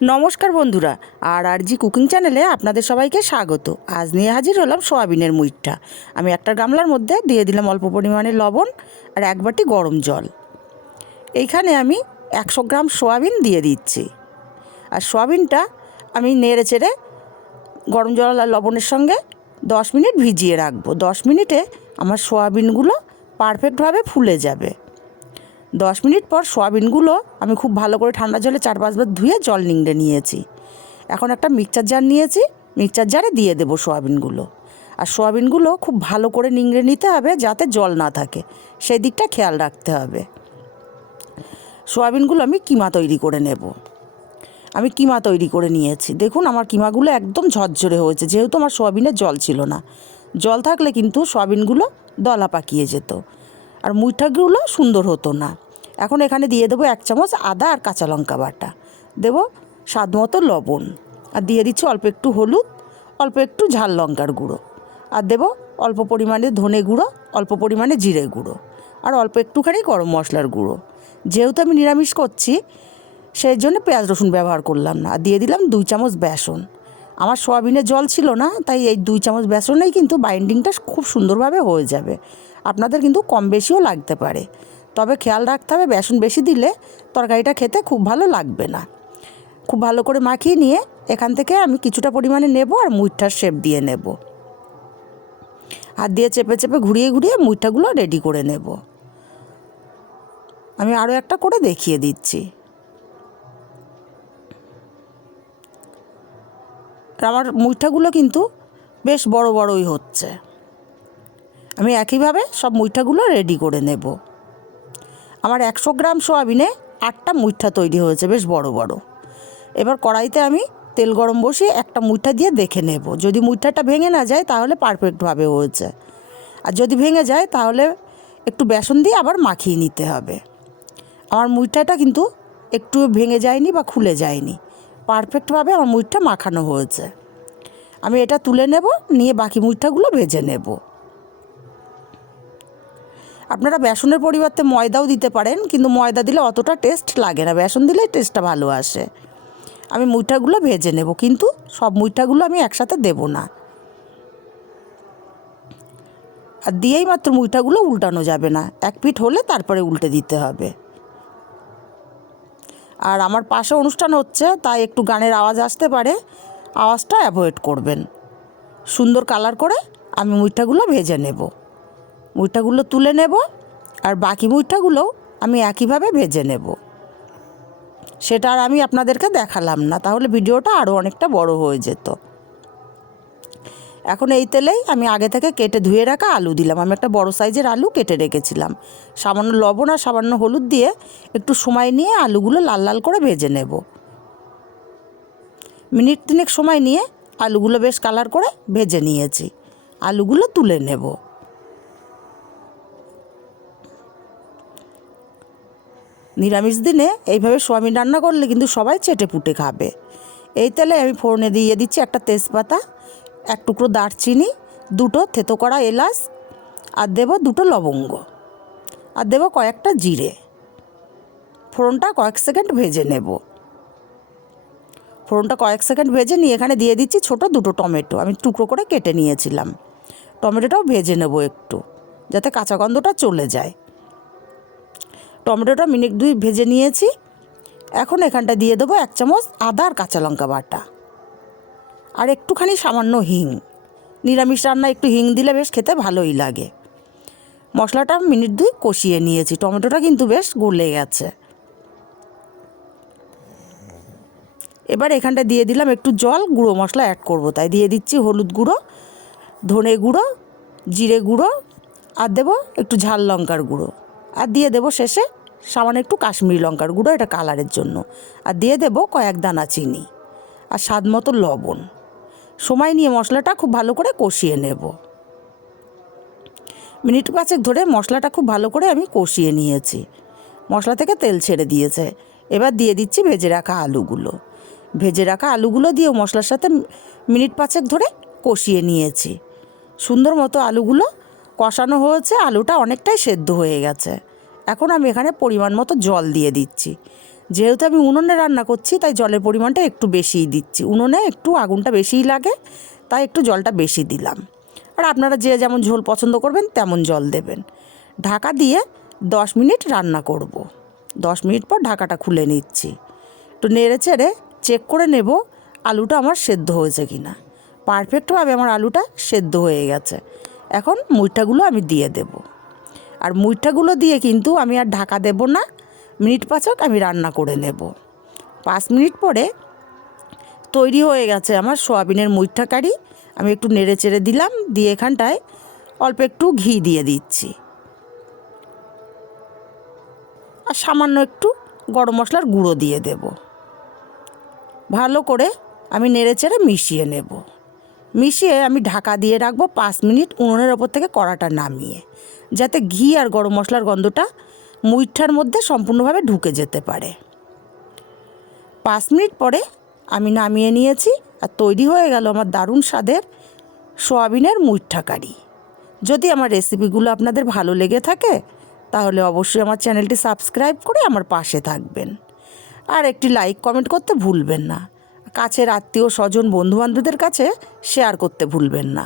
নমস্কার বন্ধুরা, আর জি কুকিং চ্যানেলে আপনাদের সবাইকে স্বাগত। আজ নিয়ে হাজির হলাম সোয়াবিনের মুইঠা। আমি একটা গামলার মধ্যে দিয়ে দিলাম অল্প পরিমাণে লবণ আর এক বাটি গরম জল। এইখানে আমি 100 গ্রাম সোয়াবিন দিয়ে দিচ্ছি। আর সোয়াবিনটা আমি নেড়ে চেড়ে গরম জল আর লবণের সঙ্গে 10 মিনিট ভিজিয়ে রাখবো। 10 মিনিটে আমার সোয়াবিনগুলো পারফেক্টভাবে ফুলে যাবে। 10 মিনিট পর সোয়াবিনগুলো আমি খুব ভালো করে ঠান্ডা জলে 4-5 বার ধুয়ে জল নিংড়ে নিয়েছি। এখন একটা মিক্সচার জার নিয়েছি, মিক্সচার জারে দিয়ে দেবো সোয়াবিনগুলো। আর সোয়াবিনগুলো খুব ভালো করে নিংড়ে নিতে হবে যাতে জল না থাকে, সেই দিকটা খেয়াল রাখতে হবে। সোয়াবিনগুলো আমি কিমা তৈরি করে নেব। আমি কিমা তৈরি করে নিয়েছি। দেখুন আমার কিমাগুলো একদম ঝরঝরে হয়েছে, যেহেতু আমার সোয়াবিনের জল ছিল না। জল থাকলে কিন্তু সোয়াবিনগুলো দলা পাকিয়ে যেত আর মুইঠাগুলো সুন্দর হতো না। এখন এখানে দিয়ে দেবো 1 চামচ আদা আর কাঁচা লঙ্কা বাটা, দেবো স্বাদ মতো লবণ, আর দিয়ে দিচ্ছি অল্প একটু হলুদ, অল্প একটু ঝাল লঙ্কার গুঁড়ো, আর দেবো অল্প পরিমাণে ধনে গুঁড়ো, অল্প পরিমাণে জিরে গুঁড়ো, আর অল্প একটুখানি গরম মশলার গুঁড়ো। যেহেতু আমি নিরামিষ করছি সেই জন্য পেঁয়াজ রসুন ব্যবহার করলাম না। আর দিয়ে দিলাম 2 চামচ বেসন। আমার সোয়াবিনের জল ছিল না, তাই এই 2 চামচ বেসনেই কিন্তু বাইন্ডিংটা খুব সুন্দরভাবে হয়ে যাবে। আপনাদের কিন্তু কম বেশিও লাগতে পারে, তবে খেয়াল রাখতে হবে বেসন বেশি দিলে তরকারিটা খেতে খুব ভালো লাগবে না। খুব ভালো করে মাখিয়ে নিয়ে এখান থেকে আমি কিছুটা পরিমাণে নেব আর মুইঠার শেপ দিয়ে নেব। হাত দিয়ে চেপে চেপে ঘুরিয়ে ঘুরিয়ে মুইঠাগুলো রেডি করে নেব। আমি আরও একটা করে দেখিয়ে দিচ্ছি। আমার মুইঠাগুলো কিন্তু বেশ বড় বড়ই হচ্ছে। আমি একইভাবে সব মুইঠাগুলো রেডি করে নেব। আমার 100 গ্রাম সোয়াবিনে 8টা মুইঠা তৈরি হয়েছে, বেশ বড় বড়। এবার কড়াইতে আমি তেল গরম বসিয়ে একটা মুইঠা দিয়ে দেখে নেব। যদি মুইঠাটা ভেঙে না যায় তাহলে পারফেক্টভাবে হয়েছে, আর যদি ভেঙে যায় তাহলে একটু বেসন দিয়ে আবার মাখিয়ে নিতে হবে। আমার মুইঠাটা কিন্তু একটু ভেঙে যায়নি বা খুলে যায়নি, পারফেক্টভাবে আমার মুইঠা মাখানো হয়েছে। আমি এটা তুলে নেব, নিয়ে বাকি মুইঠাগুলো ভেজে নেব। আপনারা বেসনের পরিবর্তে ময়দাও দিতে পারেন, কিন্তু ময়দা দিলে অতটা টেস্ট লাগে না, বেসন দিলে টেস্টটা ভালো আসে। আমি মুইঠাগুলো ভেজে নেব, কিন্তু সব মুইঠাগুলো আমি একসাথে দেব না। আর দিয়েই মাত্র মুইঠাগুলো উল্টানো যাবে না, 1 পিঠ হলে তারপরে উল্টে দিতে হবে। আর আমার পাশে অনুষ্ঠান হচ্ছে, তাই একটু গানের আওয়াজ আসতে পারে, আওয়াজটা অ্যাভয়েড করবেন। সুন্দর কালার করে আমি মুইঠাগুলো ভেজে নেব। মুইঠাগুলো তুলে নেব, আর বাকি মুইঠাগুলোও আমি একইভাবে ভেজে নেব। সেটা আর আমি আপনাদেরকে দেখালাম না, তাহলে ভিডিওটা আরও অনেকটা বড় হয়ে যেত। এখন এই তেলেই আমি আগে থেকে কেটে ধুয়ে রাখা আলু দিলাম। আমি একটা বড় সাইজের আলু কেটে রেখেছিলাম। সামান্য লবণ আর সামান্য হলুদ দিয়ে একটু সময় নিয়ে আলুগুলো লাল লাল করে ভেজে নেব। মিনিট 3 সময় নিয়ে আলুগুলো বেশ কালার করে ভেজে নিয়েছি। আলুগুলো তুলে নেব। নিরামিষ দিনে এইভাবে সোয়াবিন রান্না করলে কিন্তু সবাই চেটে পুটে খাবে। এই তেলে আমি ফোড়নে দিয়ে দিচ্ছি একটা তেজপাতা, 1 টুকরো দারচিনি, 2টো থেতো করা এলাচ, আর দেবো 2টো লবঙ্গ, আর দেবো কয়েকটা জিরে। ফোড়নটা কয়েক সেকেন্ড ভেজে নেব। ফোড়নটা কয়েক সেকেন্ড ভেজে নিয়ে এখানে দিয়ে দিচ্ছি ছোটো 2টো টমেটো, আমি টুকরো করে কেটে নিয়েছিলাম। টমেটোটাও ভেজে নেব একটু, যাতে কাঁচা গন্ধটা চলে যায়। টমেটোটা মিনিট 2 ভেজে নিয়েছি। এখন এখানটা দিয়ে দেবো 1 চামচ আদা আর কাঁচা লঙ্কা বাটা, আর একটুখানি সামান্য হিং। নিরামিষ রান্না একটু হিং দিলে বেশ খেতে ভালোই লাগে। মশলাটা মিনিট 2 কষিয়ে নিয়েছি। টমেটোটা কিন্তু বেশ গলে গেছে। এবার এখানটা দিয়ে দিলাম একটু জল, গুঁড়ো মশলা অ্যাড করব, তাই দিয়ে দিচ্ছি হলুদ গুঁড়ো, ধনে গুঁড়ো, জিরে গুঁড়ো, আর দেবো একটু ঝাল লঙ্কার গুঁড়ো, আর দিয়ে দেবো শেষে সামান্য একটু কাশ্মীরি লঙ্কার গুঁড়ো, এটা কালারের জন্য, আর দিয়ে দেবো কয়েক দানা চিনি, আর স্বাদ মতো লবণ। সময় নিয়ে মশলাটা খুব ভালো করে কষিয়ে নেব। মিনিট 5 ধরে মশলাটা খুব ভালো করে আমি কষিয়ে নিয়েছি। মশলা থেকে তেল ছেড়ে দিয়েছে। এবার দিয়ে দিচ্ছি ভেজে রাখা আলুগুলো। ভেজে রাখা আলুগুলো দিয়েও মশলার সাথে মিনিট 5 ধরে কষিয়ে নিয়েছি। সুন্দর মতো আলুগুলো কষানো হয়েছে, আলুটা অনেকটাই সেদ্ধ হয়ে গেছে। এখন আমি এখানে পরিমাণ মতো জল দিয়ে দিচ্ছি। যেহেতু আমি উনুনে রান্না করছি তাই জলের পরিমাণটা একটু বেশিই দিচ্ছি। উনুনে একটু আগুনটা বেশিই লাগে, তাই একটু জলটা বেশি দিলাম। আর আপনারা যে যেমন ঝোল পছন্দ করবেন তেমন জল দেবেন। ঢাকা দিয়ে 10 মিনিট রান্না করব। 10 মিনিট পর ঢাকাটা খুলে নিচ্ছি। একটু নেড়ে চেড়ে চেক করে নেব আলুটা আমার সেদ্ধ হয়েছে কি না। পারফেক্টভাবে আমার আলুটা সেদ্ধ হয়ে গেছে। এখন মুইঠাগুলো আমি দিয়ে দেব। আর মুইঠাগুলো দিয়ে কিন্তু আমি আর ঢাকা দেব না, মিনিট 5 আমি রান্না করে নেব। 5 মিনিট পরে তৈরি হয়ে গেছে আমার সয়াবিনের মুইঠা কারি। আমি একটু নেড়ে চেড়ে দিলাম, দিয়ে এখানটায় অল্প একটু ঘি দিয়ে দিচ্ছি আর সামান্য একটু গরম মশলার গুঁড়ো দিয়ে দেব। ভালো করে আমি নেড়ে চেড়ে মিশিয়ে নেব। মিশিয়ে আমি ঢাকা দিয়ে রাখবো 5 মিনিট উনুনের ওপর থেকে কড়াটা নামিয়ে, যাতে ঘি আর গরম মশলার গন্ধটা মুইঠার মধ্যে সম্পূর্ণভাবে ঢুকে যেতে পারে। 5 মিনিট পরে আমি নামিয়ে নিয়েছি আর তৈরি হয়ে গেল আমার দারুণ স্বাদের সয়াবিনের মুইঠা কারি। যদি আমার রেসিপিগুলো আপনাদের ভালো লেগে থাকে তাহলে অবশ্যই আমার চ্যানেলটি সাবস্ক্রাইব করে আমার পাশে থাকবেন। আর একটি লাইক কমেন্ট করতে ভুলবেন না। কাছের আত্মীয় স্বজন বন্ধুবান্ধবদের কাছে শেয়ার করতে ভুলবেন না।